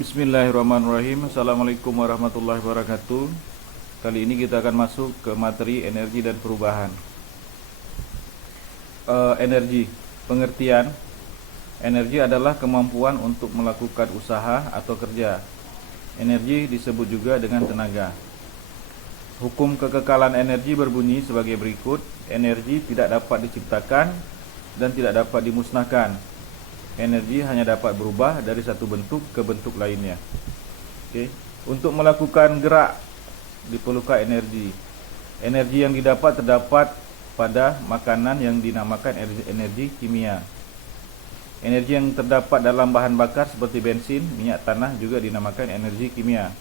Bismillahirrahmanirrahim. Assalamualaikum warahmatullahi wabarakatuh. Kali ini kita akan masuk ke materi energi dan perubahan. Energi, pengertian energi adalah kemampuan untuk melakukan usaha atau kerja. Energi disebut juga dengan tenaga. Hukum kekekalan energi berbunyi sebagai berikut: energi tidak dapat diciptakan dan tidak dapat dimusnahkan. Energi hanya dapat berubah dari satu bentuk ke bentuk lainnya. Untuk melakukan gerak diperlukan energi. Energi yang didapat terdapat pada makanan yang dinamakan energi kimia. Energi yang terdapat dalam bahan bakar seperti bensin, minyak tanah juga dinamakan energi kimia.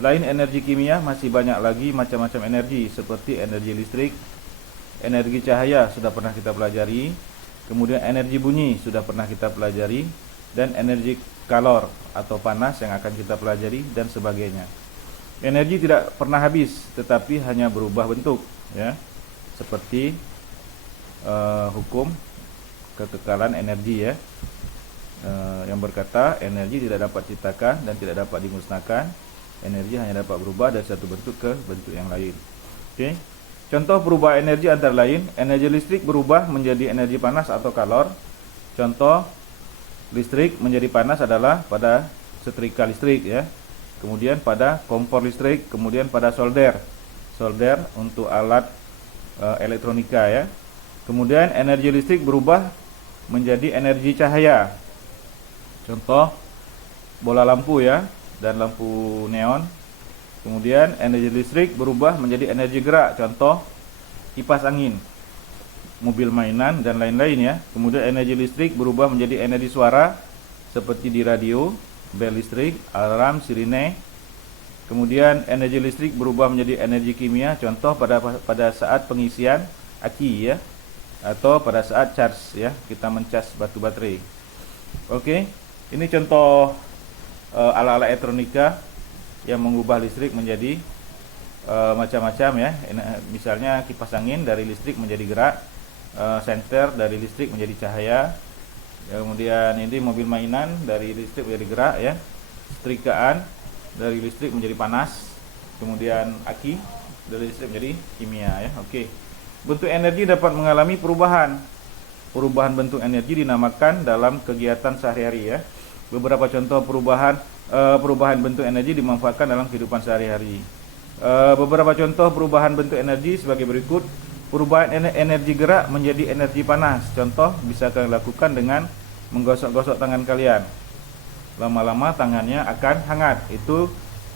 Selain energi kimia, masih banyak lagi macam-macam energi seperti energi listrik, energi cahaya sudah pernah kita pelajari, kemudian energi bunyi sudah pernah kita pelajari, dan energi kalor atau panas yang akan kita pelajari, dan sebagainya. Energi tidak pernah habis, tetapi hanya berubah bentuk, ya, seperti hukum kekekalan energi, ya, yang berkata energi tidak dapat diciptakan dan tidak dapat dimusnahkan. Energi hanya dapat berubah dari satu bentuk ke bentuk yang lain. Contoh perubahan energi antara lain: energi listrik berubah menjadi energi panas atau kalor. Contoh listrik menjadi panas adalah pada setrika listrik, ya. Kemudian pada kompor listrik, kemudian pada solder untuk alat elektronika, ya. Kemudian energi listrik berubah menjadi energi cahaya. Contoh bola lampu, ya, dan lampu neon. Kemudian energi listrik berubah menjadi energi gerak. Contoh kipas angin, mobil mainan, dan lain-lain, ya. Kemudian energi listrik berubah menjadi energi suara seperti di radio, bel listrik, alarm, sirine. Kemudian energi listrik berubah menjadi energi kimia. Contoh pada saat pengisian aki, ya, atau pada saat charge, ya, kita mencas batu baterai. Ini contoh alat-alat elektronika yang mengubah listrik menjadi macam-macam, ya. Misalnya kipas angin dari listrik menjadi gerak, senter dari listrik menjadi cahaya. Kemudian ini mobil mainan dari listrik menjadi gerak, ya. Setrikaan dari listrik menjadi panas. Kemudian aki dari listrik menjadi kimia, ya. Bentuk energi dapat mengalami perubahan. Perubahan bentuk energi dinamakan dalam kegiatan sehari-hari, ya. Beberapa contoh perubahan bentuk energi dimanfaatkan dalam kehidupan sehari-hari. Beberapa contoh perubahan bentuk energi sebagai berikut: perubahan energi gerak menjadi energi panas. Contoh bisa kalian lakukan dengan menggosok-gosok tangan kalian. Lama-lama tangannya akan hangat. Itu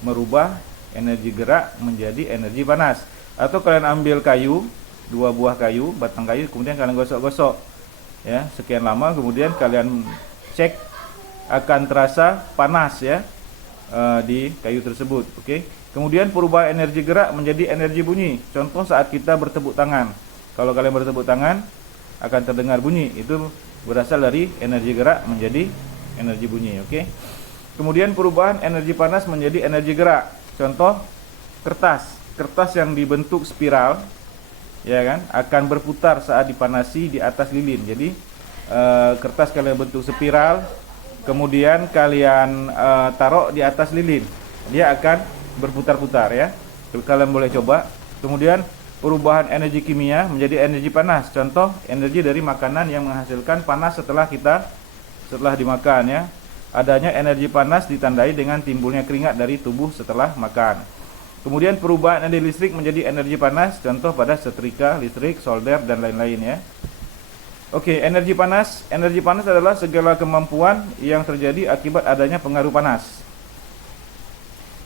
merubah energi gerak menjadi energi panas. Atau kalian ambil kayu, 2 buah kayu, batang kayu, kemudian kalian gosok-gosok, ya, sekian lama, kemudian kalian cek, akan terasa panas, ya, di kayu tersebut. Kemudian perubahan energi gerak menjadi energi bunyi. Contoh saat kita bertepuk tangan. Kalau kalian bertepuk tangan akan terdengar bunyi. Itu berasal dari energi gerak menjadi energi bunyi. Kemudian perubahan energi panas menjadi energi gerak. Contoh kertas yang dibentuk spiral, ya kan, akan berputar saat dipanasi di atas lilin. Jadi kertas kalian bentuk spiral, kemudian kalian taruh di atas lilin, dia akan berputar-putar, ya. Kalian boleh coba. Kemudian perubahan energi kimia menjadi energi panas. Contoh energi dari makanan yang menghasilkan panas setelah dimakan, ya. Adanya energi panas ditandai dengan timbulnya keringat dari tubuh setelah makan. Kemudian perubahan energi listrik menjadi energi panas. Contoh pada setrika listrik, solder, dan lain-lain, ya. Energi panas. Energi panas adalah segala kemampuan yang terjadi akibat adanya pengaruh panas.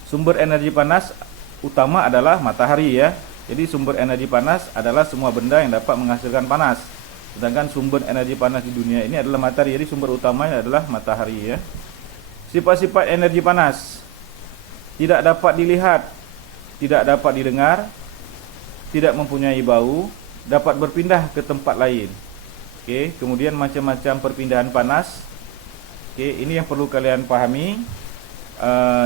Sumber energi panas utama adalah matahari, ya. Jadi sumber energi panas adalah semua benda yang dapat menghasilkan panas. Sedangkan sumber energi panas di dunia ini adalah matahari. Jadi sumber utamanya adalah matahari, ya. Sifat-sifat energi panas: tidak dapat dilihat, tidak dapat didengar, tidak mempunyai bau, dapat berpindah ke tempat lain. Kemudian macam-macam perpindahan panas. Ini yang perlu kalian pahami.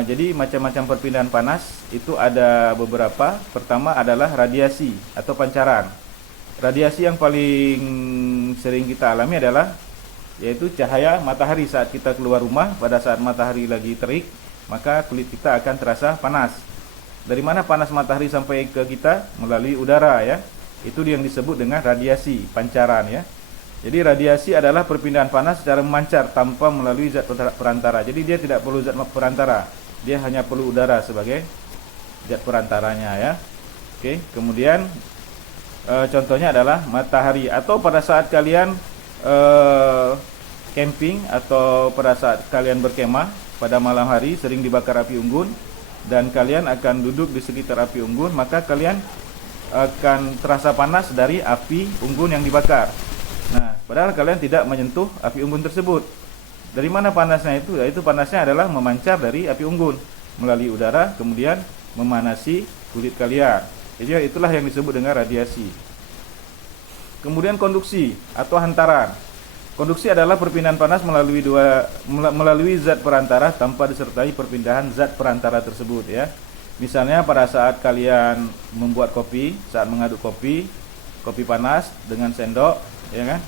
Jadi macam-macam perpindahan panas itu ada beberapa. Pertama adalah radiasi atau pancaran. Radiasi yang paling sering kita alami adalah yaitu cahaya matahari. Saat kita keluar rumah pada saat matahari lagi terik, maka kulit kita akan terasa panas. Dari mana panas matahari sampai ke kita? Melalui udara ya. Itu yang disebut dengan radiasi, pancaran ya. Jadi radiasi adalah perpindahan panas secara memancar tanpa melalui zat perantara. Jadi dia tidak perlu zat perantara. Dia hanya perlu udara sebagai zat perantaranya ya. Oke, kemudian contohnya adalah matahari, atau pada saat kalian camping atau pada saat kalian berkemah pada malam hari sering dibakar api unggun dan kalian akan duduk di sekitar api unggun, maka kalian akan terasa panas dari api unggun yang dibakar. Nah, padahal kalian tidak menyentuh api unggun tersebut. Dari mana panasnya itu? Yaitu panasnya adalah memancar dari api unggun melalui udara, kemudian memanasi kulit kalian. Jadi itulah yang disebut dengan radiasi. Kemudian konduksi atau hantaran. Konduksi adalah perpindahan panas melalui zat perantara tanpa disertai perpindahan zat perantara tersebut ya. Misalnya pada saat kalian membuat kopi, saat mengaduk kopi panas dengan sendok, ya kan?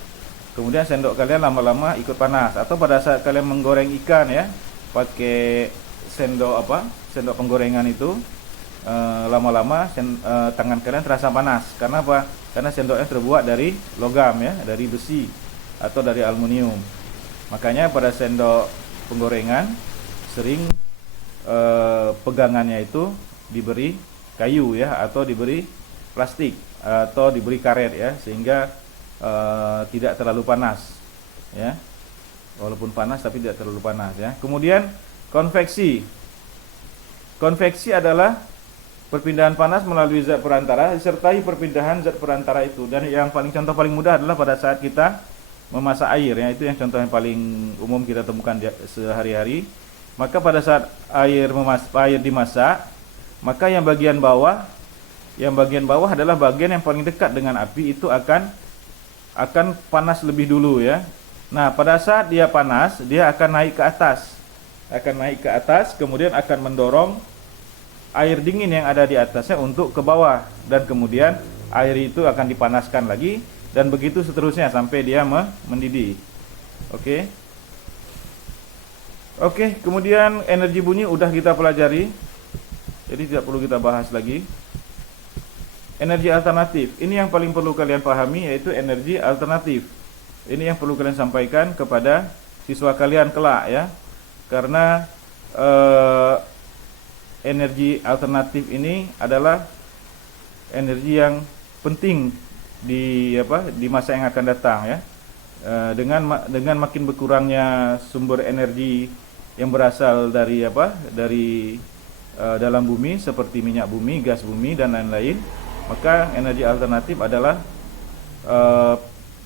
Kemudian sendok kalian lama-lama ikut panas. Atau pada saat kalian menggoreng ikan ya, pakai sendok sendok penggorengan itu, lama-lama tangan kalian terasa panas. Karena apa? Karena sendoknya terbuat dari logam ya, dari besi atau dari aluminium. Makanya pada sendok penggorengan sering pegangannya itu diberi kayu ya, atau diberi plastik, atau diberi karet ya, sehingga tidak terlalu panas ya, walaupun panas tapi tidak terlalu panas ya. Kemudian konveksi adalah perpindahan panas melalui zat perantara disertai perpindahan zat perantara itu. Dan yang contoh paling mudah adalah pada saat kita memasak air ya, itu yang contoh yang paling umum kita temukan sehari-hari. Maka pada saat air dimasak, maka yang bagian bawah adalah bagian yang paling dekat dengan api, itu akan panas lebih dulu ya. Nah, pada saat dia panas, dia akan naik ke atas, kemudian akan mendorong air dingin yang ada di atasnya untuk ke bawah, dan kemudian air itu akan dipanaskan lagi, dan begitu seterusnya sampai dia mendidih. Oke, kemudian energi bunyi udah kita pelajari, jadi tidak perlu kita bahas lagi. Energi alternatif, ini yang paling perlu kalian pahami, yaitu energi alternatif. Ini yang perlu kalian sampaikan kepada siswa kalian kelak ya. Karena energi alternatif ini adalah energi yang penting di masa yang akan datang ya. Dengan makin berkurangnya sumber energi yang berasal dari dalam bumi seperti minyak bumi, gas bumi dan lain-lain, maka energi alternatif adalah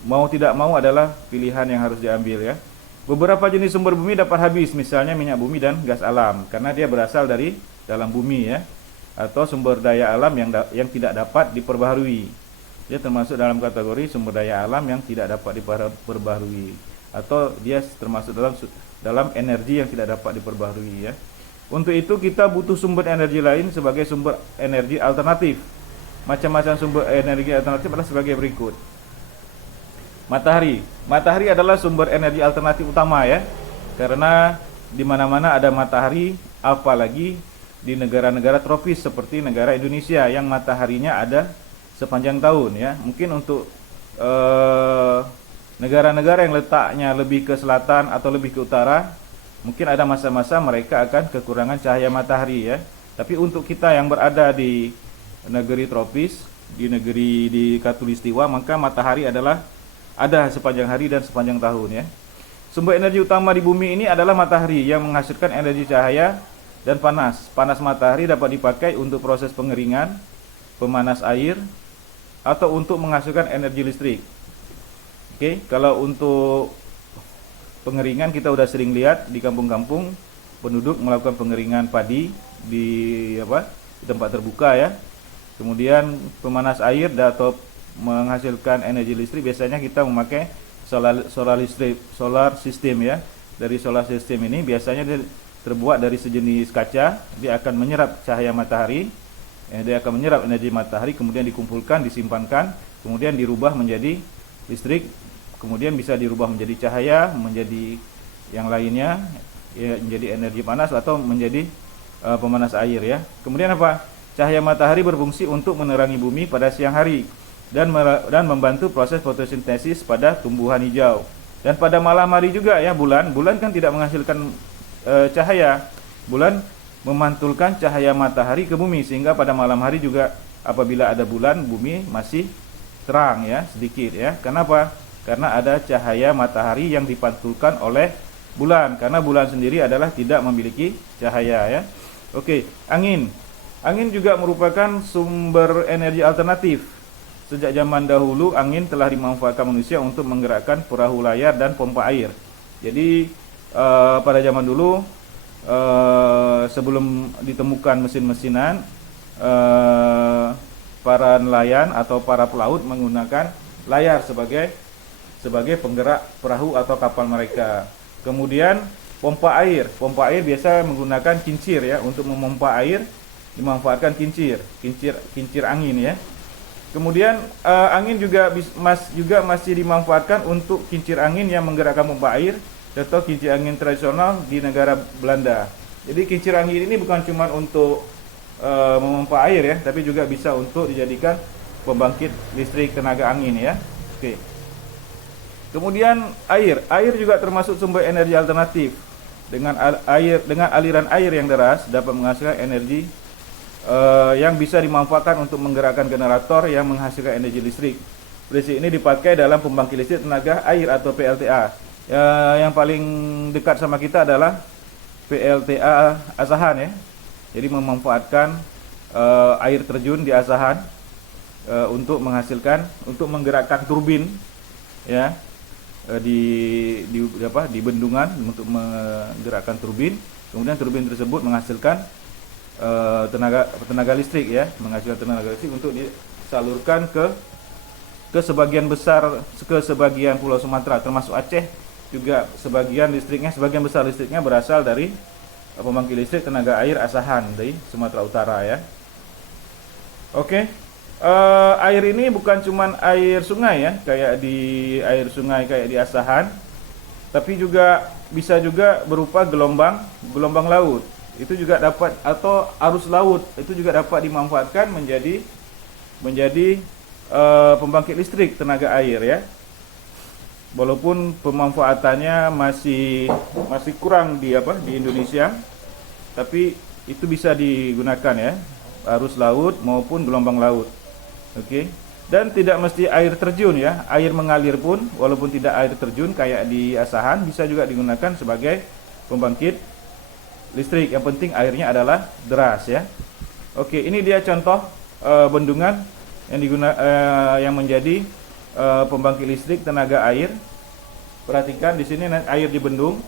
mau tidak mau adalah pilihan yang harus diambil ya. Beberapa jenis sumber bumi dapat habis, misalnya minyak bumi dan gas alam, karena dia berasal dari dalam bumi ya, atau sumber daya alam yang tidak dapat diperbaharui. Dia termasuk dalam kategori sumber daya alam yang tidak dapat diperbaharui, atau dia termasuk dalam energi yang tidak dapat diperbaharui ya. Untuk itu kita butuh sumber energi lain sebagai sumber energi alternatif. Macam-macam sumber energi alternatif adalah sebagai berikut. Matahari adalah sumber energi alternatif utama ya. Karena di mana-mana ada matahari, apalagi di negara-negara tropis seperti negara Indonesia yang mataharinya ada sepanjang tahun ya. Mungkin untuk negara-negara yang letaknya lebih ke selatan atau lebih ke utara, mungkin ada masa-masa mereka akan kekurangan cahaya matahari ya. Tapi untuk kita yang berada di negeri tropis, di negeri di Khatulistiwa, maka matahari adalah ada sepanjang hari dan sepanjang tahun ya. Sumber energi utama di bumi ini adalah matahari yang menghasilkan energi cahaya dan panas. Panas matahari dapat dipakai untuk proses pengeringan, pemanas air, atau untuk menghasilkan energi listrik. Kalau untuk pengeringan kita udah sering lihat di kampung-kampung penduduk melakukan pengeringan padi di tempat terbuka ya. Kemudian pemanas air atau menghasilkan energi listrik, biasanya kita memakai solar system ya. Dari solar system ini biasanya dia terbuat dari sejenis kaca, dia akan menyerap cahaya matahari, dia akan menyerap energi matahari, kemudian dikumpulkan, disimpankan, kemudian dirubah menjadi listrik kemudian bisa dirubah menjadi cahaya, menjadi yang lainnya, ya, menjadi energi panas atau menjadi pemanas air ya. Kemudian apa? Cahaya matahari berfungsi untuk menerangi bumi pada siang hari dan membantu proses fotosintesis pada tumbuhan hijau. Dan pada malam hari juga ya, bulan kan tidak menghasilkan cahaya. Bulan memantulkan cahaya matahari ke bumi, sehingga pada malam hari juga apabila ada bulan, bumi masih terang ya, sedikit ya. Kenapa? Karena ada cahaya matahari yang dipantulkan oleh bulan, karena bulan sendiri adalah tidak memiliki cahaya ya. Oke, angin juga merupakan sumber energi alternatif. Sejak zaman dahulu angin telah dimanfaatkan manusia untuk menggerakkan perahu layar dan pompa air. Jadi pada zaman dulu sebelum ditemukan mesin-mesinan, para nelayan atau para pelaut menggunakan layar sebagai penggerak perahu atau kapal mereka. Kemudian pompa air biasa menggunakan kincir ya, untuk memompa air dimanfaatkan kincir angin ya. Kemudian angin juga masih dimanfaatkan untuk kincir angin yang menggerakkan pompa air atau kincir angin tradisional di negara Belanda. Jadi kincir angin ini bukan cuma untuk memompa air ya, tapi juga bisa untuk dijadikan pembangkit listrik tenaga angin ya. Oke. Kemudian air juga termasuk sumber energi alternatif. Dengan aliran air yang deras dapat menghasilkan energi yang bisa dimanfaatkan untuk menggerakkan generator yang menghasilkan energi listrik. Prinsip ini dipakai dalam pembangkit listrik tenaga air atau PLTA. Yang paling dekat sama kita adalah PLTA Asahan ya. Jadi memanfaatkan air terjun di Asahan untuk menggerakkan turbin ya, di bendungan untuk menggerakkan turbin. Kemudian turbin tersebut menghasilkan tenaga listrik ya, menghasilkan tenaga listrik untuk disalurkan ke sebagian Pulau Sumatera, termasuk Aceh juga. Sebagian besar listriknya berasal dari pembangkit listrik tenaga air Asahan dari Sumatera Utara ya. Oke. Air ini bukan cuma air sungai ya, kayak di Asahan, tapi juga bisa juga berupa gelombang laut. Itu juga dapat, atau arus laut itu juga dapat dimanfaatkan menjadi pembangkit listrik tenaga air ya. Walaupun pemanfaatannya masih kurang di Indonesia, tapi itu bisa digunakan ya, arus laut maupun gelombang laut. Oke. Dan tidak mesti air terjun ya, air mengalir pun walaupun tidak air terjun kayak di Asahan bisa juga digunakan sebagai pembangkit listrik. Yang penting airnya adalah deras ya. Oke, ini dia contoh bendungan yang menjadi pembangkit listrik tenaga air. Perhatikan di sini air dibendung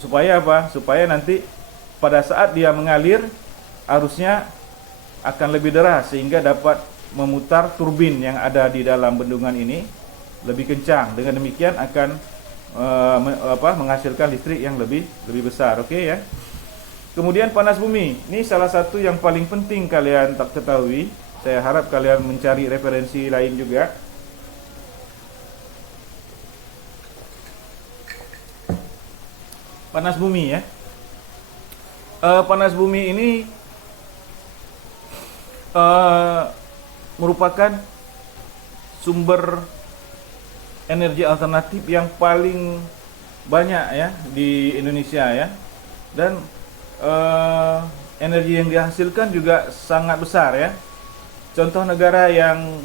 supaya apa? Supaya nanti pada saat dia mengalir arusnya akan lebih deras sehingga dapat memutar turbin yang ada di dalam bendungan ini lebih kencang. Dengan demikian akan menghasilkan listrik yang lebih besar. Oke ya. Kemudian panas bumi. Ini salah satu yang paling penting kalian tak ketahui. Saya harap kalian mencari referensi lain juga. Panas bumi ya. Panas bumi ini merupakan sumber energi alternatif yang paling banyak ya di Indonesia ya. Dan energi yang dihasilkan juga sangat besar ya. Contoh negara yang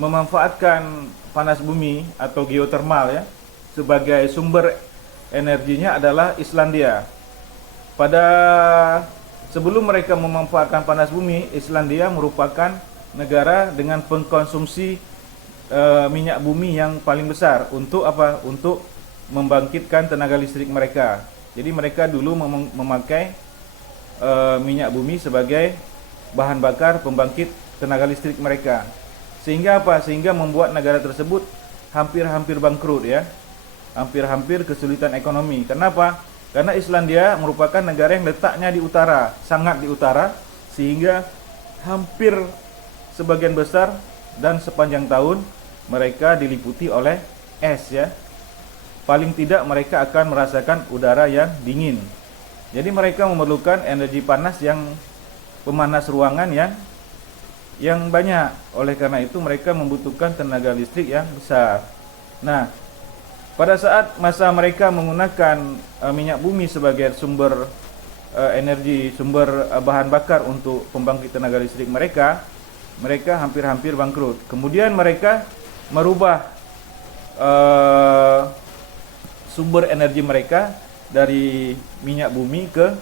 memanfaatkan panas bumi atau geotermal ya sebagai sumber energinya adalah Islandia. Sebelum mereka memanfaatkan panas bumi, Islandia merupakan negara dengan pengkonsumsi minyak bumi yang paling besar. Untuk apa? Untuk membangkitkan tenaga listrik mereka. Jadi mereka dulu memakai minyak bumi sebagai bahan bakar pembangkit tenaga listrik mereka. Sehingga apa? Sehingga membuat negara tersebut hampir-hampir bangkrut ya. Hampir-hampir kesulitan ekonomi. Kenapa? Karena Islandia merupakan negara yang letaknya di utara, sangat di utara, sehingga hampir sebagian besar dan sepanjang tahun mereka diliputi oleh es ya. Paling tidak mereka akan merasakan udara yang dingin. Jadi mereka memerlukan energi panas yang pemanas ruangan yang banyak. Oleh karena itu mereka membutuhkan tenaga listrik yang besar. Nah, pada saat masa mereka menggunakan minyak bumi sebagai sumber energi, sumber bahan bakar untuk pembangkit tenaga listrik mereka hampir-hampir bangkrut. Kemudian mereka merubah sumber energi mereka dari minyak bumi ke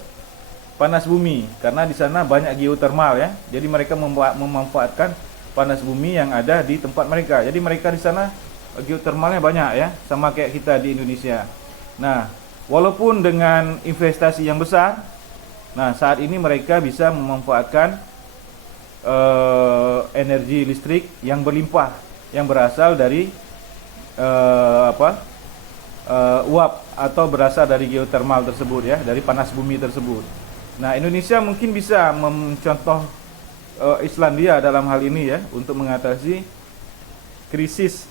panas bumi, karena di sana banyak geotermal ya. Jadi mereka memanfaatkan panas bumi yang ada di tempat mereka. Jadi mereka di sana geotermalnya banyak ya, sama kayak kita di Indonesia. Nah, walaupun dengan investasi yang besar, nah saat ini mereka bisa memanfaatkan energi listrik yang berlimpah yang berasal dari uap atau berasal dari geotermal tersebut ya, dari panas bumi tersebut. Nah, Indonesia mungkin bisa mencontoh Islandia dalam hal ini ya, untuk mengatasi krisis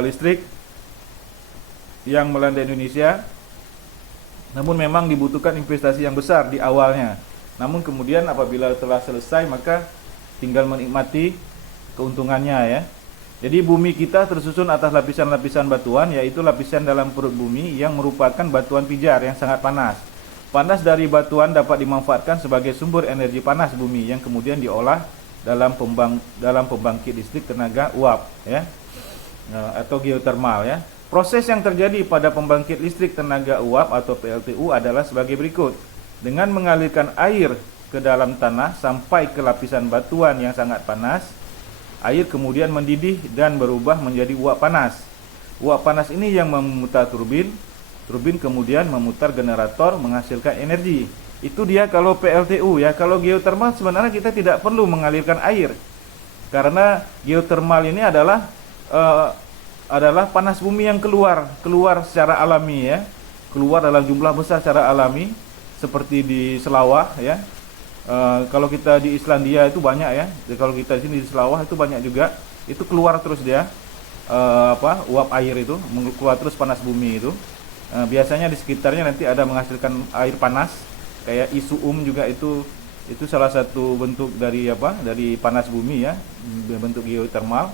listrik yang melanda Indonesia. Namun memang dibutuhkan investasi yang besar di awalnya. Namun kemudian apabila telah selesai maka tinggal menikmati keuntungannya ya. Jadi bumi kita tersusun atas lapisan-lapisan batuan, yaitu lapisan dalam perut bumi yang merupakan batuan pijar yang sangat panas. Panas dari batuan dapat dimanfaatkan sebagai sumber energi panas bumi yang kemudian diolah dalam pembangkit listrik tenaga uap ya, atau geotermal ya. Proses yang terjadi pada pembangkit listrik tenaga uap atau PLTU adalah sebagai berikut. Dengan mengalirkan air ke dalam tanah sampai ke lapisan batuan yang sangat panas, air kemudian mendidih dan berubah menjadi uap panas. Uap panas ini yang memutar turbin. Turbin kemudian memutar generator menghasilkan energi. Itu dia kalau PLTU ya. Kalau geotermal sebenarnya kita tidak perlu mengalirkan air, karena geotermal ini adalah panas bumi yang keluar secara alami ya. Keluar dalam jumlah besar secara alami, seperti di Selawah ya. Kalau kita di Islandia itu banyak ya. Jadi kalau kita di sini di Selawah itu banyak juga. Itu keluar terus dia uap air itu, keluar terus panas bumi itu. Biasanya di sekitarnya nanti ada menghasilkan air panas, kayak Isuum juga itu salah satu bentuk dari dari panas bumi ya, bentuk geotermal.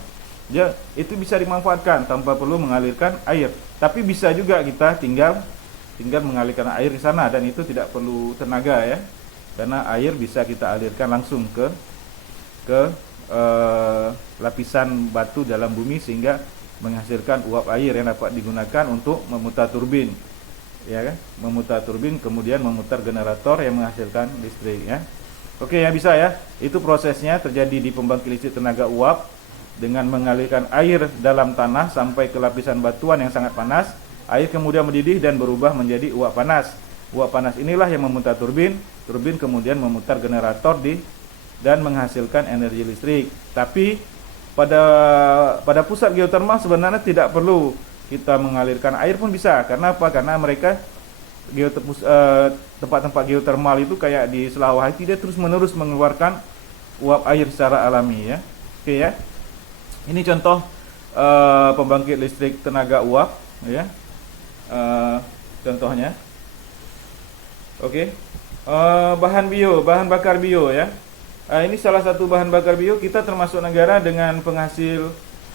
Ya, itu bisa dimanfaatkan tanpa perlu mengalirkan air. Tapi bisa juga kita tinggal mengalirkan air di sana, dan itu tidak perlu tenaga ya. Karena air bisa kita alirkan langsung ke lapisan batu dalam bumi sehingga menghasilkan uap air yang dapat digunakan untuk memutar turbin, ya kan? Memutar turbin kemudian memutar generator yang menghasilkan listrik, ya. Oke ya, bisa ya. Itu prosesnya terjadi di pembangkit listrik tenaga uap dengan mengalirkan air dalam tanah sampai ke lapisan batuan yang sangat panas. Air kemudian mendidih dan berubah menjadi uap panas. Uap panas inilah yang memutar turbin. Turbin kemudian memutar generator dan menghasilkan energi listrik. Tapi pada pusat geotermal sebenarnya tidak perlu kita mengalirkan air pun bisa. Karena apa? Karena mereka tempat-tempat geotermal itu kayak di Selawah itu dia terus-menerus mengeluarkan uap air secara alami ya. Oke ya. Ini contoh pembangkit listrik tenaga uap ya. Contohnya. Oke. Bahan bakar bio ya. Ini salah satu bahan bakar bio. Kita termasuk negara dengan penghasil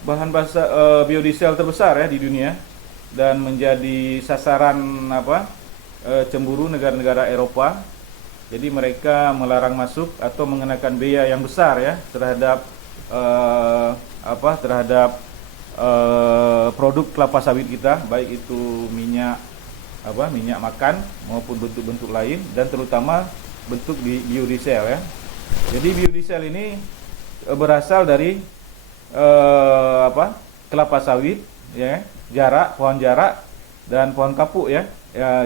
bahan biodiesel terbesar ya di dunia, dan menjadi sasaran cemburu negara-negara Eropa. Jadi mereka melarang masuk atau mengenakan bea yang besar ya terhadap produk kelapa sawit kita, baik itu minyak makan maupun bentuk-bentuk lain, dan terutama bentuk biodiesel ya. Jadi biodiesel ini berasal dari kelapa sawit ya, pohon jarak dan pohon kapuk ya,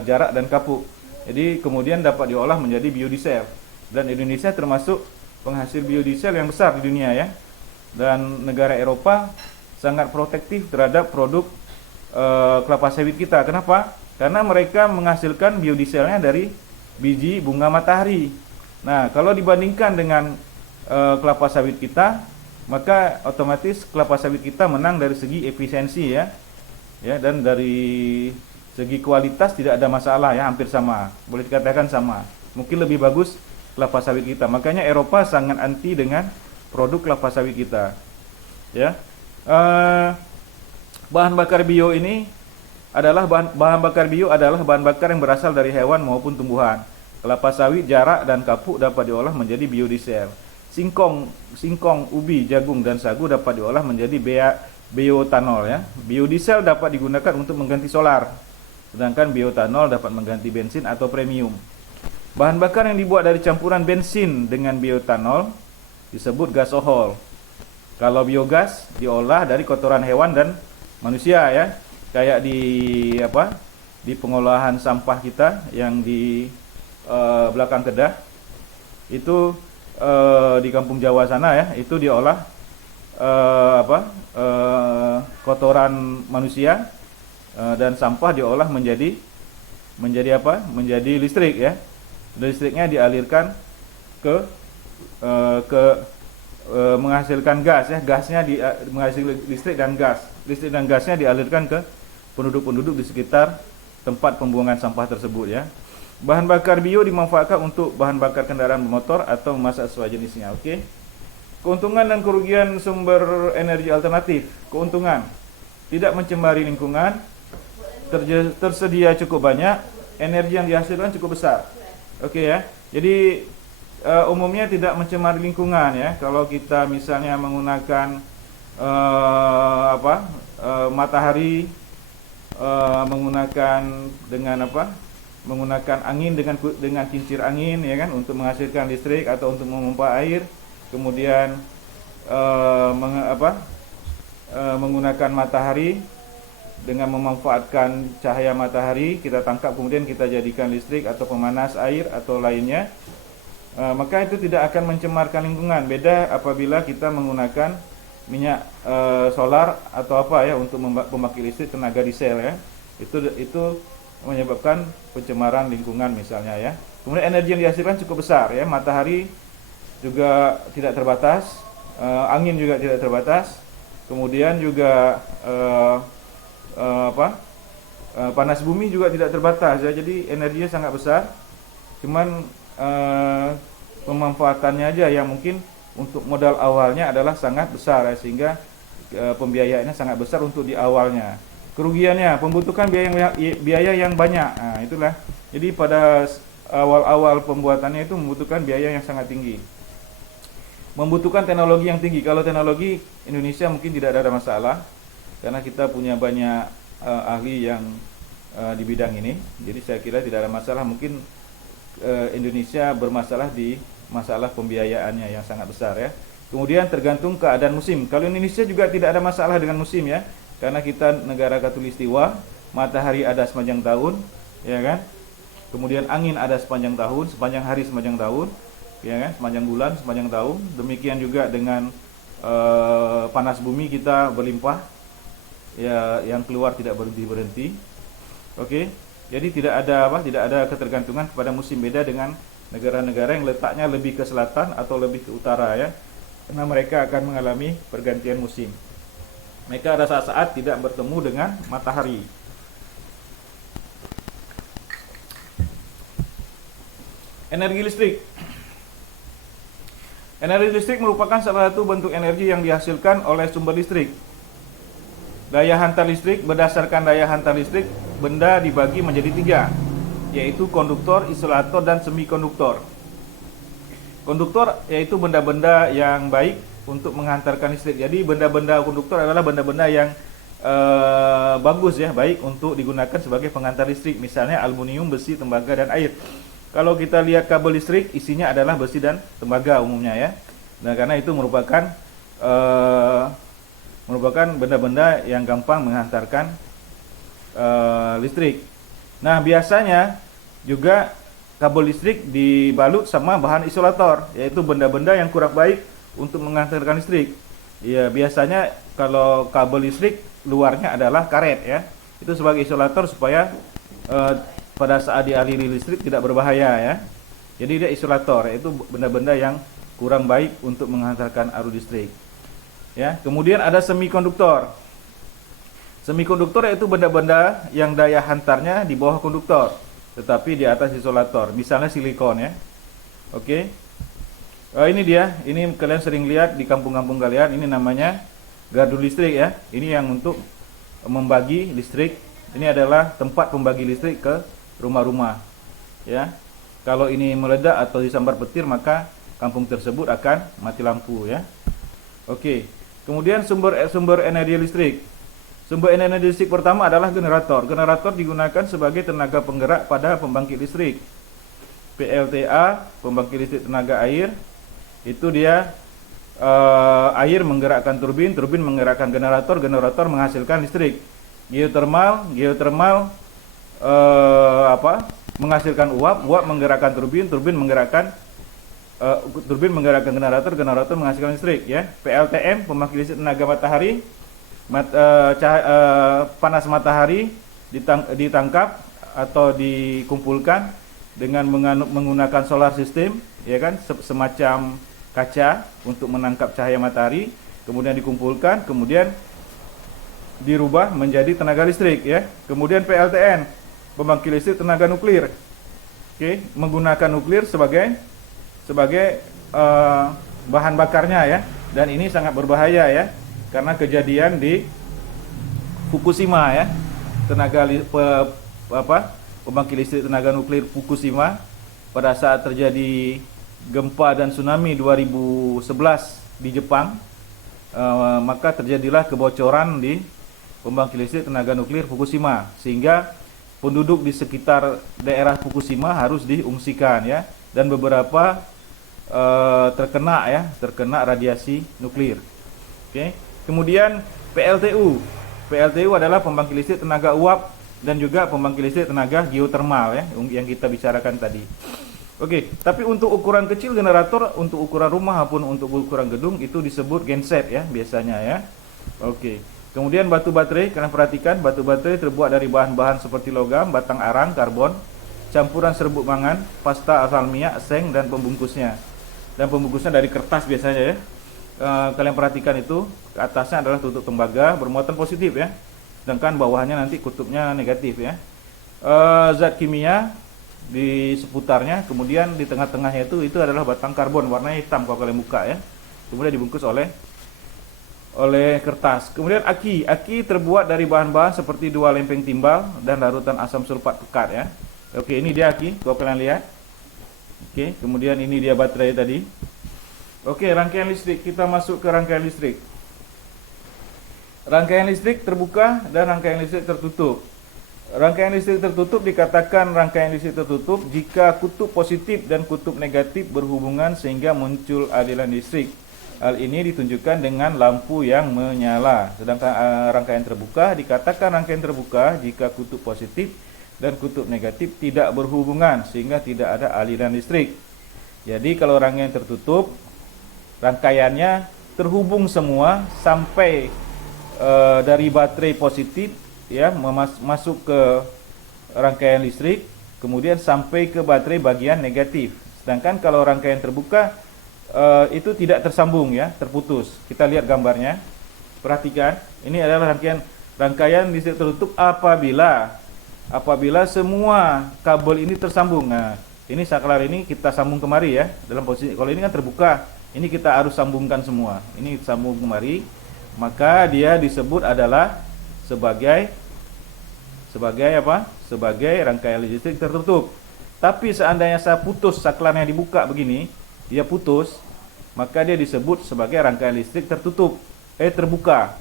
jarak dan kapuk. Jadi kemudian dapat diolah menjadi biodiesel, dan Indonesia termasuk penghasil biodiesel yang besar di dunia ya. Dan negara Eropa sangat protektif terhadap produk kelapa sawit kita. Kenapa? Karena mereka menghasilkan biodieselnya dari biji bunga matahari. Nah, kalau dibandingkan dengan kelapa sawit kita, maka otomatis kelapa sawit kita menang dari segi efisiensi ya. ya, dan dari segi kualitas tidak ada masalah ya, hampir sama, boleh dikatakan sama. Mungkin lebih bagus kelapa sawit kita. Makanya Eropa sangat anti dengan produk kelapa sawit kita. Ya, bahan bakar bio ini adalah bahan bakar bio adalah bahan bakar yang berasal dari hewan maupun tumbuhan. Kelapa sawit, jarak, dan kapuk dapat diolah menjadi biodiesel. Singkong, ubi, jagung, dan sagu dapat diolah menjadi bioetanol ya. Biodiesel dapat digunakan untuk mengganti solar, sedangkan bioetanol dapat mengganti bensin atau premium. Bahan bakar yang dibuat dari campuran bensin dengan bioetanol disebut gasohol. Kalau biogas diolah dari kotoran hewan dan manusia ya. Kayak di pengolahan sampah kita yang di belakang Kedah itu, di kampung Jawa sana ya, itu diolah kotoran manusia, dan sampah diolah menjadi listrik ya. Listriknya dialirkan ke menghasilkan gas ya. Gasnya menghasilkan listrik dan gas. Listrik dan gasnya dialirkan ke penduduk-penduduk di sekitar tempat pembuangan sampah tersebut ya. Bahan bakar bio dimanfaatkan untuk bahan bakar kendaraan bermotor atau memasak sesuai jenisnya. Oke. Keuntungan dan kerugian sumber energi alternatif. Keuntungan: tidak mencemari lingkungan, tersedia cukup banyak, energi yang dihasilkan cukup besar. Oke ya. Jadi umumnya tidak mencemari lingkungan ya. Kalau kita misalnya menggunakan matahari, menggunakan dengan menggunakan angin dengan kincir angin ya kan, untuk menghasilkan listrik atau untuk memompa air, kemudian menggunakan matahari dengan memanfaatkan cahaya matahari, kita tangkap kemudian kita jadikan listrik atau pemanas air atau lainnya, maka itu tidak akan mencemarkan lingkungan. Beda apabila kita menggunakan minyak solar atau untuk pembangkit listrik tenaga diesel ya. Itu menyebabkan pencemaran lingkungan misalnya ya. Kemudian energi yang dihasilkan cukup besar ya. Matahari juga tidak terbatas, angin juga tidak terbatas. Kemudian juga panas bumi juga tidak terbatas ya. Jadi energinya sangat besar. Cuman pemanfaatannya aja yang mungkin untuk modal awalnya adalah sangat besar ya, sehingga pembiayaannya sangat besar untuk di awalnya. Kerugiannya, membutuhkan biaya yang banyak. Nah, itulah. Jadi pada awal-awal pembuatannya itu membutuhkan biaya yang sangat tinggi. Membutuhkan teknologi yang tinggi. Kalau teknologi Indonesia mungkin tidak ada masalah, karena kita punya banyak ahli yang di bidang ini. Jadi saya kira tidak ada masalah. Mungkin Indonesia bermasalah di masalah pembiayaannya yang sangat besar ya. Kemudian tergantung keadaan musim. Kalau Indonesia juga tidak ada masalah dengan musim ya, karena kita negara khatulistiwa, matahari ada sepanjang tahun, ya kan? Kemudian angin ada sepanjang tahun, sepanjang hari sepanjang tahun, ya kan? Sepanjang bulan sepanjang tahun. Demikian juga dengan panas bumi kita berlimpah, ya, yang keluar tidak berhenti. Oke. Jadi tidak ada ketergantungan kepada musim. Beda dengan negara-negara yang letaknya lebih ke selatan atau lebih ke utara ya, karena mereka akan mengalami pergantian musim. Mereka ada saat-saat tidak bertemu dengan matahari. Energi listrik. Energi listrik merupakan salah satu bentuk energi yang dihasilkan oleh sumber listrik. Daya hantar listrik: berdasarkan daya hantar listrik, benda dibagi menjadi 3, yaitu konduktor, isolator, dan semikonduktor. Konduktor yaitu benda-benda yang baik untuk menghantarkan listrik. Jadi benda-benda konduktor adalah benda-benda yang bagus ya, baik untuk digunakan sebagai penghantar listrik. Misalnya aluminium, besi, tembaga, dan air. Kalau kita lihat kabel listrik, isinya adalah besi dan tembaga umumnya ya. Nah, karena itu merupakan benda-benda yang gampang menghantarkan listrik. Nah, biasanya juga kabel listrik dibalut sama bahan isolator, yaitu benda-benda yang kurang baik untuk menghantarkan listrik. Ya, biasanya kalau kabel listrik luarnya adalah karet ya. Itu sebagai isolator supaya pada saat dialiri listrik tidak berbahaya ya. Jadi dia isolator, yaitu benda-benda yang kurang baik untuk menghantarkan arus listrik. Ya, kemudian ada semikonduktor. Semikonduktor yaitu benda-benda yang daya hantarnya di bawah konduktor, tetapi di atas isolator. Misalnya silikon ya. Oke. Ini dia. Ini kalian sering lihat di kampung-kampung kalian. Ini namanya gardu listrik ya. Ini yang untuk membagi listrik. Ini adalah tempat pembagi listrik ke rumah-rumah. Ya. Kalau ini meledak atau disambar petir, maka kampung tersebut akan mati lampu ya. Oke. Kemudian sumber energi listrik. Sumber energi listrik pertama adalah generator. Generator digunakan sebagai tenaga penggerak pada pembangkit listrik. PLTA, pembangkit listrik tenaga air. Itu dia air menggerakkan turbin, turbin menggerakkan generator, generator menghasilkan listrik. Geotermal menghasilkan uap, uap menggerakkan turbin, turbin menggerakkan generator, generator menghasilkan listrik ya. PLTM, pembangkit listrik tenaga matahari. Panas matahari ditangkap atau dikumpulkan dengan menggunakan solar system ya kan, semacam kaca untuk menangkap cahaya matahari, kemudian dikumpulkan, kemudian dirubah menjadi tenaga listrik ya. Kemudian PLTN, pembangkit listrik tenaga nuklir. Oke, menggunakan nuklir sebagai bahan bakarnya ya, dan ini sangat berbahaya ya, karena kejadian di Fukushima ya, pembangkit listrik tenaga nuklir Fukushima pada saat terjadi gempa dan tsunami 2011 di Jepang, maka terjadilah kebocoran di pembangkit listrik tenaga nuklir Fukushima, sehingga penduduk di sekitar daerah Fukushima harus diungsikan ya, dan beberapa terkena radiasi nuklir. Oke. Kemudian PLTU. PLTU adalah pembangkit listrik tenaga uap dan juga pembangkit listrik tenaga geotermal ya, yang kita bicarakan tadi. Oke, tapi untuk ukuran kecil generator, untuk ukuran rumah maupun untuk ukuran gedung itu disebut genset ya biasanya ya. Oke. Kemudian batu baterai, kalian perhatikan batu baterai terbuat dari bahan-bahan seperti logam, batang arang, karbon, campuran serbuk mangan, pasta asal minyak, seng dan pembungkusnya. Dan pembungkusnya dari kertas biasanya ya. Kalian perhatikan itu, ke atasnya adalah tutup tembaga bermuatan positif ya, sedangkan bawahnya nanti kutubnya negatif ya. Zat kimia di seputarnya, kemudian di tengah-tengahnya itu adalah batang karbon warna hitam kalau kalian buka ya, kemudian dibungkus oleh kertas. Kemudian aki terbuat dari bahan-bahan seperti 2 lempeng timbal dan larutan asam sulfat pekat ya. Oke, ini dia aki kalau kalian lihat. Oke, kemudian ini dia baterai tadi. Oke, rangkaian listrik, kita masuk ke rangkaian listrik. Rangkaian listrik terbuka dan rangkaian listrik tertutup. Rangkaian listrik tertutup dikatakan rangkaian listrik tertutup jika kutub positif dan kutub negatif berhubungan sehingga muncul aliran listrik. Hal ini ditunjukkan dengan lampu yang menyala. Sedangkan rangkaian terbuka dikatakan rangkaian terbuka jika kutub positif dan kutub negatif tidak berhubungan sehingga tidak ada aliran listrik. Jadi kalau rangkaian tertutup, rangkaiannya terhubung semua sampai dari baterai positif ya, masuk ke rangkaian listrik, kemudian sampai ke baterai bagian negatif. Sedangkan kalau rangkaian terbuka itu tidak tersambung ya, terputus. Kita lihat gambarnya. Perhatikan, ini adalah rangkaian listrik tertutup apabila semua kabel ini tersambung. Nah, ini saklar ini kita sambung kemari ya, dalam posisi kalau ini kan terbuka, ini kita harus sambungkan semua. Ini sambung kemari, maka dia disebut adalah sebagai apa? Sebagai rangkaian listrik tertutup. Tapi seandainya saya putus saklarnya dibuka begini, dia putus, maka dia disebut sebagai rangkaian listrik terbuka.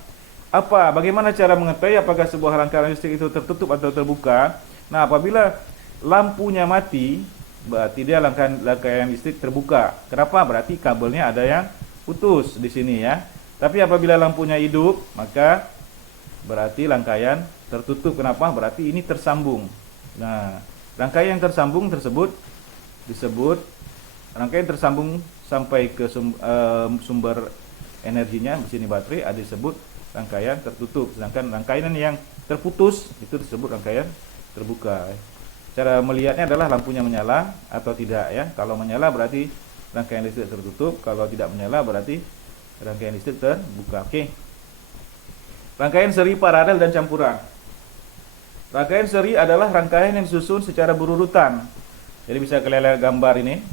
Bagaimana cara mengetahui apakah sebuah rangkaian listrik itu tertutup atau terbuka? Nah, apabila lampunya mati, berarti dia rangkaian listrik terbuka. Kenapa? Berarti kabelnya ada yang putus di sini ya. Tapi apabila lampunya hidup, maka berarti rangkaian tertutup. Kenapa? Berarti ini tersambung. Nah, rangkaian yang tersambung tersebut disebut rangkaian tersambung sampai ke sumber energinya, di sini baterai, ada disebut rangkaian tertutup. Sedangkan rangkaian yang terputus itu disebut rangkaian terbuka. Cara melihatnya adalah lampunya menyala atau tidak ya. Kalau menyala berarti rangkaian listrik tertutup, kalau tidak menyala berarti rangkaian listrik terbuka. Oke. Rangkaian seri paralel dan campuran. Rangkaian seri adalah rangkaian yang disusun secara berurutan. Jadi bisa kalian lihat gambar ini.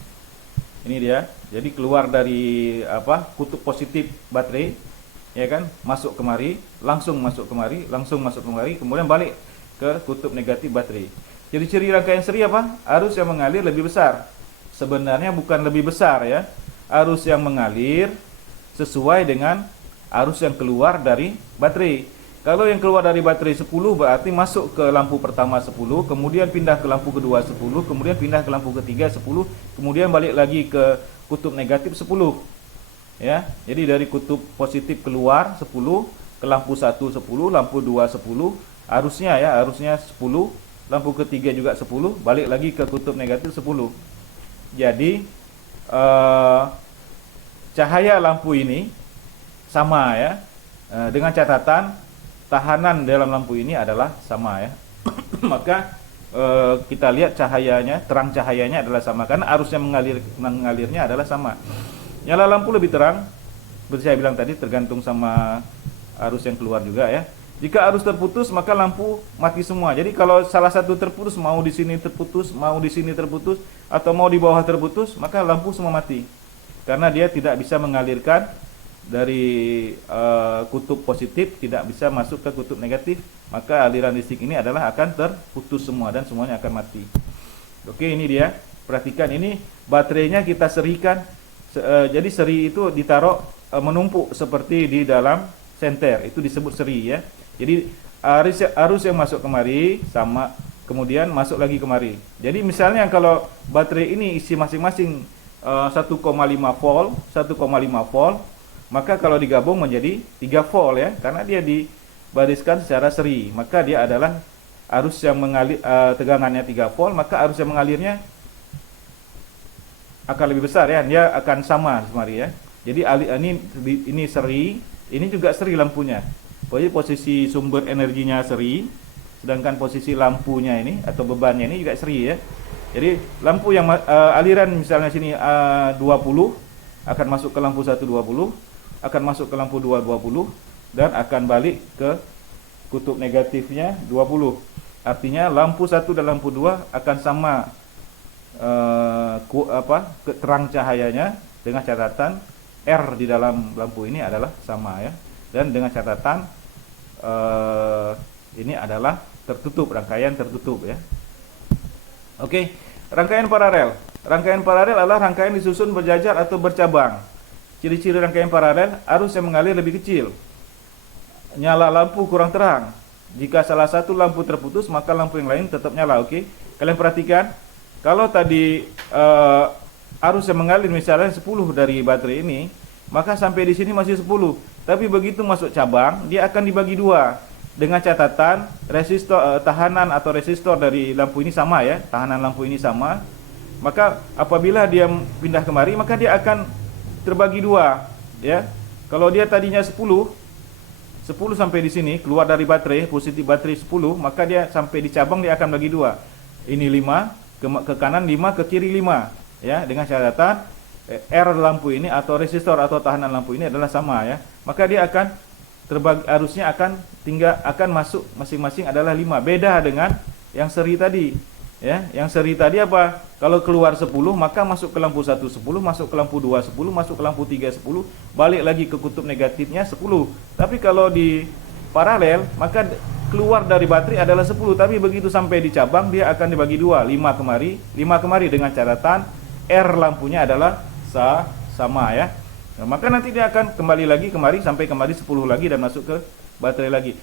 Ini dia. Jadi keluar dari kutub positif baterai, ya kan? Masuk kemari, langsung masuk kemari, langsung masuk kemari, kemudian balik ke kutub negatif baterai. Jadi ciri rangkaian seri apa? Arus yang mengalir lebih besar. Sebenarnya bukan lebih besar ya. Arus yang mengalir sesuai dengan arus yang keluar dari baterai. Kalau yang keluar dari baterai 10 berarti masuk ke lampu pertama 10, kemudian pindah ke lampu kedua 10, kemudian pindah ke lampu ketiga 10, kemudian balik lagi ke kutub negatif 10. Ya. Jadi dari kutub positif keluar 10 ke lampu 1 10, lampu 2 10, arusnya 10, lampu ketiga juga 10, balik lagi ke kutub negatif 10. Jadi cahaya lampu ini sama ya, dengan catatan tahanan dalam lampu ini adalah sama ya. Maka kita lihat cahayanya, terang cahayanya adalah sama karena arusnya mengalirnya adalah sama. Nyala lampu lebih terang, seperti saya bilang tadi, tergantung sama arus yang keluar juga ya. Jika arus terputus maka lampu mati semua. Jadi kalau salah satu terputus, mau di sini terputus, mau di sini terputus, atau mau di bawah terputus, maka lampu semua mati. Karena dia tidak bisa mengalirkan dari kutub positif, tidak bisa masuk ke kutub negatif, maka aliran listrik ini adalah akan terputus semua dan semuanya akan mati. Oke, ini dia. Perhatikan ini baterainya kita serikan. Jadi seri itu ditaruh menumpuk seperti di dalam senter, itu disebut seri ya. Jadi arus yang masuk kemari sama, kemudian masuk lagi kemari. Jadi misalnya kalau baterai ini isi masing-masing 1,5 volt, 1,5 volt, maka kalau digabung menjadi 3 volt ya, karena dia dibariskan secara seri. Maka dia adalah arus yang mengalir, tegangannya 3 volt, maka arus yang mengalirnya akan lebih besar ya, dia akan sama semari ya. Jadi ini seri, ini juga seri lampunya. Jadi posisi sumber energinya seri, sedangkan posisi lampunya ini atau bebannya ini juga seri ya. Jadi lampu yang aliran misalnya sini 20 akan masuk ke lampu 1 20, akan masuk ke lampu 2 20 dan akan balik ke kutub negatifnya 20. Artinya lampu 1 dan lampu 2 akan sama terang cahayanya, dengan catatan R di dalam lampu ini adalah sama ya. Dan dengan catatan ini adalah tertutup, rangkaian tertutup ya. Oke, rangkaian paralel. Rangkaian paralel adalah rangkaian disusun berjajar atau bercabang. Ciri-ciri rangkaian paralel, arus yang mengalir lebih kecil. Nyala lampu kurang terang. Jika salah satu lampu terputus, maka lampu yang lain tetap nyala. Oke, kalian perhatikan. Kalau tadi arus yang mengalir misalnya 10 dari baterai ini, maka sampai di sini masih 10. Tapi begitu masuk cabang, dia akan dibagi dua. Dengan catatan resistor, tahanan atau resistor dari lampu ini sama ya, tahanan lampu ini sama. Maka apabila dia pindah kemari, maka dia akan terbagi dua ya. Kalau dia tadinya 10 sampai di sini keluar dari baterai, positif baterai 10, maka dia sampai di cabang dia akan bagi dua. Ini 5 ke kanan, 5 ke kiri 5 ya, dengan catatan R lampu ini atau resistor atau tahanan lampu ini adalah sama ya. Maka dia akan terbagi, arusnya akan masuk masing-masing adalah 5. Beda dengan yang seri tadi ya. Yang seri tadi apa? Kalau keluar 10 maka masuk ke lampu 1 10, masuk ke lampu 2 10, masuk ke lampu 3 10, balik lagi ke kutub negatifnya 10. Tapi kalau di paralel maka keluar dari baterai adalah 10, tapi begitu sampai di cabang dia akan dibagi dua, 5 kemari dengan catatan R lampunya adalah sama ya. Nah, maka nanti dia akan kembali lagi kemari sampai kemari 10 lagi dan masuk ke baterai lagi.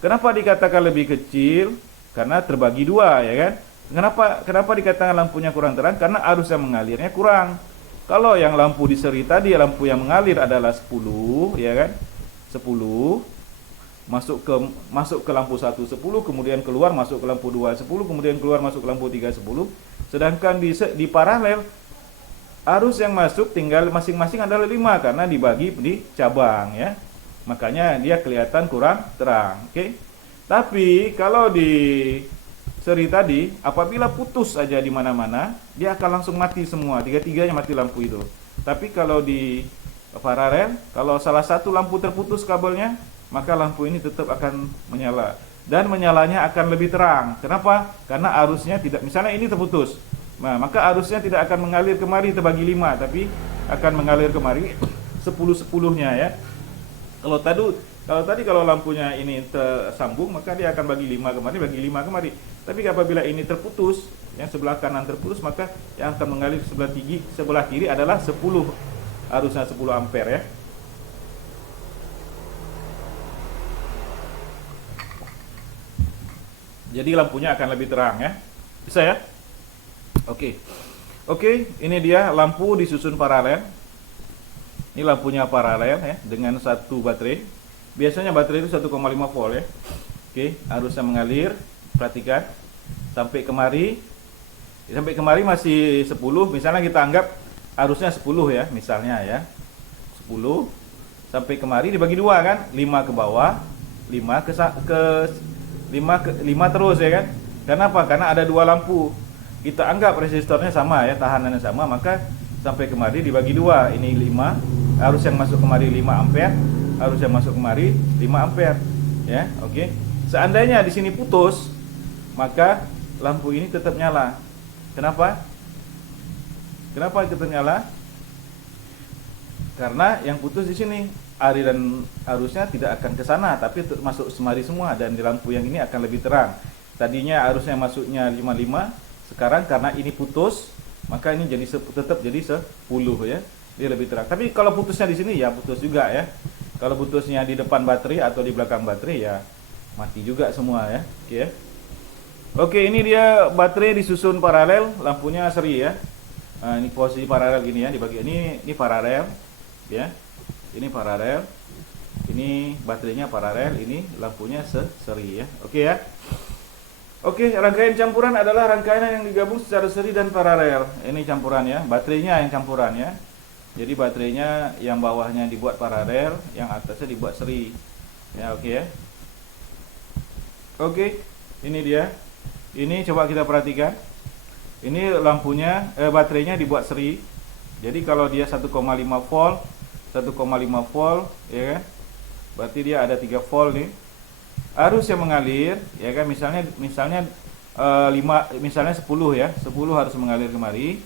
Kenapa dikatakan lebih kecil? Karena terbagi dua ya kan. Kenapa dikatakan lampunya kurang terang? Karena arus yang mengalirnya kurang. Kalau yang lampu di seri tadi, lampu yang mengalir adalah 10 ya kan. 10 masuk ke lampu 1 10, kemudian keluar masuk ke lampu 2 10, kemudian keluar masuk ke lampu 3 10. Sedangkan di paralel arus yang masuk tinggal masing-masing adalah 5 karena dibagi di cabang ya. Makanya dia kelihatan kurang terang. Oke. Tapi kalau di seri tadi apabila putus aja di mana-mana, dia akan langsung mati semua. Tiga-tiganya mati lampu itu. Tapi kalau di paralel, kalau salah satu lampu terputus kabelnya, maka lampu ini tetap akan menyala dan menyalanya akan lebih terang. Kenapa? Karena arusnya tidak, misalnya ini terputus, nah, maka arusnya tidak akan mengalir kemari terbagi 5, tapi akan mengalir kemari 10-10-nya ya. Kalau lampunya ini tersambung, maka dia akan bagi 5 kemari, bagi 5 kemari. Tapi apabila ini terputus, yang sebelah kanan terputus, maka yang akan mengalir sebelah kiri adalah 10, arusnya 10 ampere ya. Jadi lampunya akan lebih terang ya. Bisa ya? Oke. Oke, ini dia lampu disusun paralel. Ini lampunya paralel ya, dengan satu baterai. Biasanya baterai itu 1,5 volt ya. Oke, arusnya mengalir. Perhatikan. Sampai kemari masih 10. Misalnya kita anggap arusnya 10 ya, misalnya ya. 10 sampai kemari dibagi 2 kan? 5 ke bawah, 5 terus ya kan? Kenapa? Karena ada 2 lampu. Kita anggap resistornya sama ya, tahanannya sama, maka sampai kemari dibagi 2. Ini 5, arus yang masuk kemari 5 ampere, arus yang masuk kemari 5 ampere ya. Oke. Seandainya di sini putus, maka lampu ini tetap nyala. Kenapa? Kenapa tetap nyala? Karena yang putus di sini aliran arusnya tidak akan ke sana, tapi masuk semari semua, dan di lampu yang ini akan lebih terang. Tadinya arusnya masuknya 55, sekarang karena ini putus, maka ini jadi tetap jadi 10 ya. Dia lebih terang. Tapi kalau putusnya di sini ya putus juga ya. Kalau putusnya di depan baterai atau di belakang baterai ya mati juga semua ya. Oke ya. Oke, ini dia baterai disusun paralel, lampunya seri ya. Nah, ini posisi paralel gini ya, dibagi ini paralel ya. Ini paralel. Ini baterainya paralel, ini lampunya seri ya. Oke ya. Oke, rangkaian campuran adalah rangkaian yang digabung secara seri dan paralel. Ini campuran ya, baterainya yang campuran ya. Jadi baterainya yang bawahnya dibuat paralel, yang atasnya dibuat seri. Ya, oke ya. Oke, ini dia. Ini coba kita perhatikan. Ini lampunya, baterainya dibuat seri. Jadi kalau dia 1,5 volt, 1,5 volt, ya kan? Berarti dia ada 3 volt nih. Arus yang mengalir, ya kan? Misalnya 10 ya, 10 harus mengalir kemari.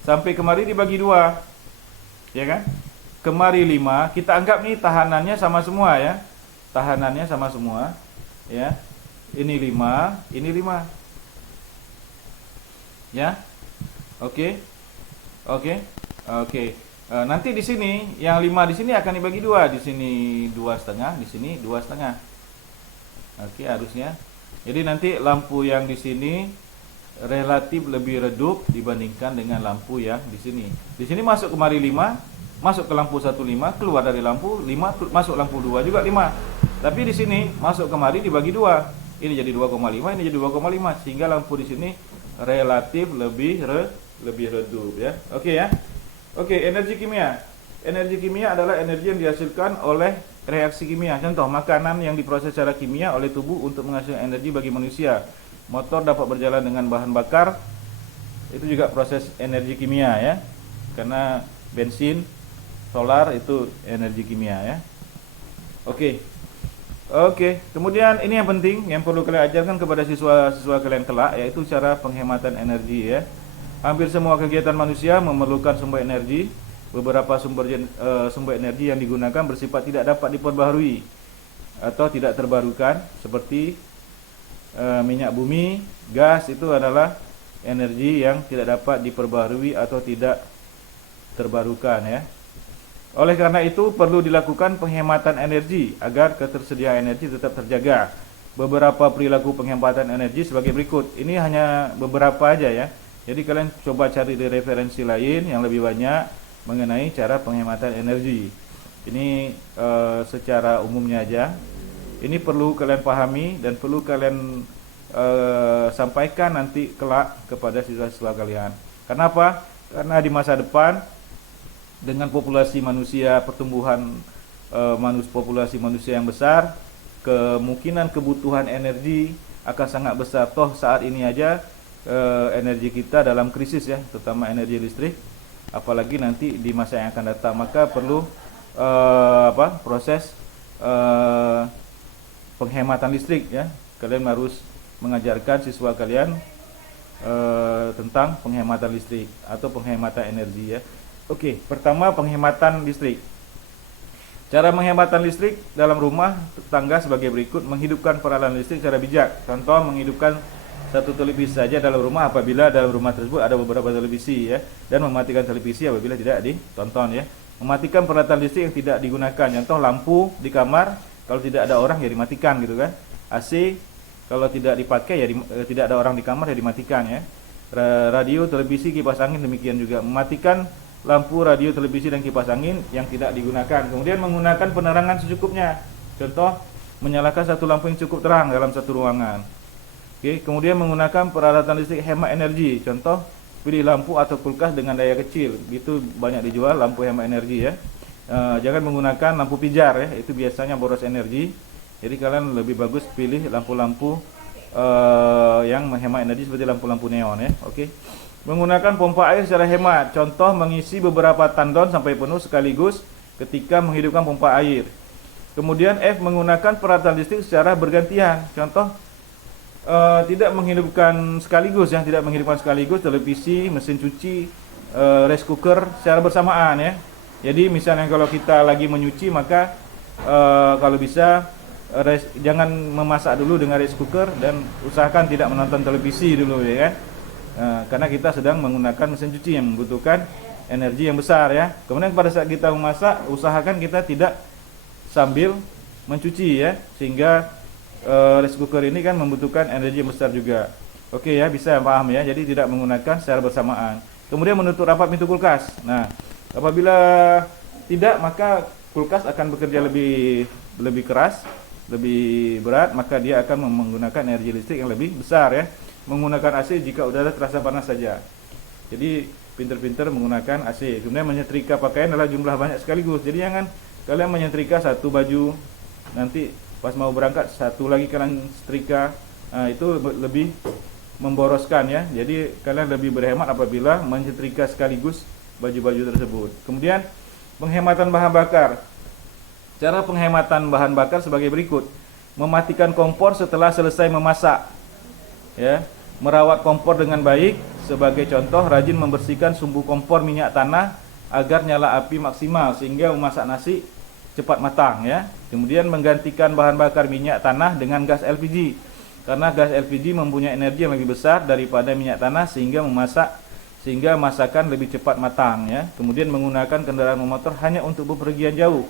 Sampai kemari dibagi 2, ya kan? Kemari 5, kita anggap nih tahanannya sama semua ya. Tahanannya sama semua, ya. Ini 5, ini 5. Ya, oke. Nanti di sini yang 5 di sini akan dibagi 2, di sini 2,5, di sini 2,5. Oke, harusnya. Jadi nanti lampu yang di sini relatif lebih redup dibandingkan dengan lampu yang di sini. Di sini masuk kemari 5, masuk ke lampu 1,5, keluar dari lampu 5, masuk lampu 2 juga 5. Tapi di sini masuk kemari dibagi 2. Ini jadi 2,5, ini jadi 2,5, sehingga lampu di sini relatif lebih redup ya. Oke ya. Oke, energi kimia. Energi kimia adalah energi yang dihasilkan oleh reaksi kimia. Contoh, makanan yang diproses secara kimia oleh tubuh untuk menghasilkan energi bagi manusia. Motor dapat berjalan dengan bahan bakar. Itu juga proses energi kimia ya. Karena bensin, solar itu energi kimia ya. Oke. Kemudian ini yang penting yang perlu kalian ajarkan kepada siswa-siswa kalian kelak, yaitu cara penghematan energi ya. Hampir semua kegiatan manusia memerlukan sumber energi. Beberapa sumber energi yang digunakan bersifat tidak dapat diperbaharui atau tidak terbarukan, seperti minyak bumi, gas, itu adalah energi yang tidak dapat diperbaharui atau tidak terbarukan ya. Oleh karena itu perlu dilakukan penghematan energi agar ketersediaan energi tetap terjaga. Beberapa perilaku penghematan energi sebagai berikut. Ini hanya beberapa aja ya. Jadi kalian coba cari di referensi lain yang lebih banyak mengenai cara penghematan energi. Ini secara umumnya aja. Ini perlu kalian pahami dan perlu kalian sampaikan nanti kelak kepada siswa-siswa kalian. Kenapa? Karena di masa depan dengan populasi manusia, pertumbuhan populasi manusia yang besar, kemungkinan kebutuhan energi akan sangat besar. Toh saat ini aja energi kita dalam krisis ya, terutama energi listrik, apalagi nanti di masa yang akan datang. Maka perlu proses eh, penghematan listrik ya. Kalian harus mengajarkan siswa kalian tentang penghematan listrik atau penghematan energi ya. Oke, pertama penghematan listrik. Cara penghematan listrik dalam rumah tangga sebagai berikut: menghidupkan peralatan listrik secara bijak. Contoh, menghidupkan satu televisi saja dalam rumah apabila dalam rumah tersebut ada beberapa televisi ya, dan mematikan televisi apabila tidak ditonton ya. Mematikan peralatan listrik yang tidak digunakan. Contoh, lampu di kamar kalau tidak ada orang ya dimatikan gitu kan. AC kalau tidak dipakai ya tidak ada orang di kamar ya dimatikan ya. Radio, televisi, kipas angin demikian juga. Mematikan lampu, radio, televisi dan kipas angin yang tidak digunakan. Kemudian menggunakan penerangan secukupnya. Contoh, menyalakan satu lampu yang cukup terang dalam satu ruangan. Oke, kemudian menggunakan peralatan listrik hemat energi. Contoh, pilih lampu atau kulkas dengan daya kecil. Itu banyak dijual lampu hemat energi ya. Jangan menggunakan lampu pijar ya, itu biasanya boros energi. Jadi kalian lebih bagus pilih lampu-lampu yang menghemat energi seperti lampu-lampu neon ya. Oke. Menggunakan pompa air secara hemat. Contoh, mengisi beberapa tandon sampai penuh sekaligus ketika menghidupkan pompa air. Kemudian F, menggunakan peralatan listrik secara bergantian. Contoh, tidak menghidupkan sekaligus ya, tidak menghidupkan sekaligus televisi, mesin cuci, rice cooker secara bersamaan ya. Jadi misalnya kalau kita lagi menyuci maka kalau bisa jangan memasak dulu dengan rice cooker dan usahakan tidak menonton televisi dulu ya kan. Karena kita sedang menggunakan mesin cuci yang membutuhkan energi yang besar ya. Kemudian pada saat kita memasak, usahakan kita tidak sambil mencuci ya, sehingga rice cooker ini kan membutuhkan energi yang besar juga. Oke ya, bisa paham ya. Jadi tidak menggunakan secara bersamaan. Kemudian menutup rapat pintu kulkas. Nah, apabila tidak, maka kulkas akan bekerja lebih keras, lebih berat, maka dia akan menggunakan energi listrik yang lebih besar ya. Menggunakan AC jika udara terasa panas saja. Jadi pinter-pinter menggunakan AC. Kemudian menyetrika pakaian adalah jumlah banyak sekaligus. Jadi jangan kalian menyetrika satu baju, nanti pas mau berangkat satu lagi kalian setrika. Itu lebih memboroskan ya. Jadi kalian lebih berhemat apabila menyetrika sekaligus baju-baju tersebut. Kemudian penghematan bahan bakar. Cara penghematan bahan bakar sebagai berikut: mematikan kompor setelah selesai memasak ya. Merawat kompor dengan baik. Sebagai contoh, rajin membersihkan sumbu kompor minyak tanah agar nyala api maksimal sehingga memasak nasi cepat matang ya. Kemudian menggantikan bahan bakar minyak tanah dengan gas LPG, karena gas LPG mempunyai energi yang lebih besar daripada minyak tanah sehingga masakan lebih cepat matang ya. Kemudian menggunakan kendaraan bermotor hanya untuk bepergian jauh.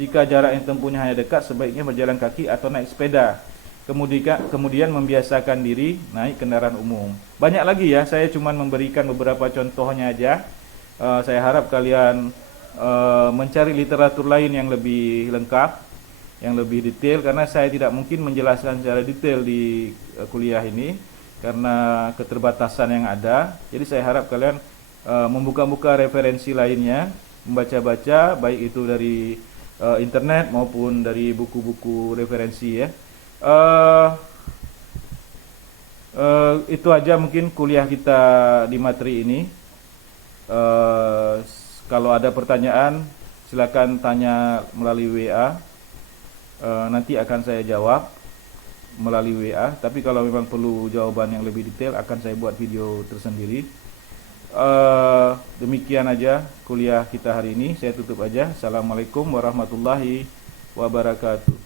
Jika jarak yang tempuhnya hanya dekat, sebaiknya berjalan kaki atau naik sepeda. Kemudian membiasakan diri naik kendaraan umum. Banyak lagi ya, saya cuma memberikan beberapa contohnya aja. Saya harap kalian mencari literatur lain yang lebih lengkap, yang lebih detail, karena saya tidak mungkin menjelaskan secara detail di kuliah ini karena keterbatasan yang ada. Jadi saya harap kalian membuka-buka referensi lainnya, membaca-baca baik itu dari internet maupun dari buku-buku referensi ya. Itu aja mungkin kuliah kita di materi ini. Kalau ada pertanyaan silakan tanya melalui WA. Nanti akan saya jawab melalui WA. Tapi kalau memang perlu jawaban yang lebih detail, akan saya buat video tersendiri. Demikian aja kuliah kita hari ini. Saya tutup aja. Assalamualaikum warahmatullahi wabarakatuh.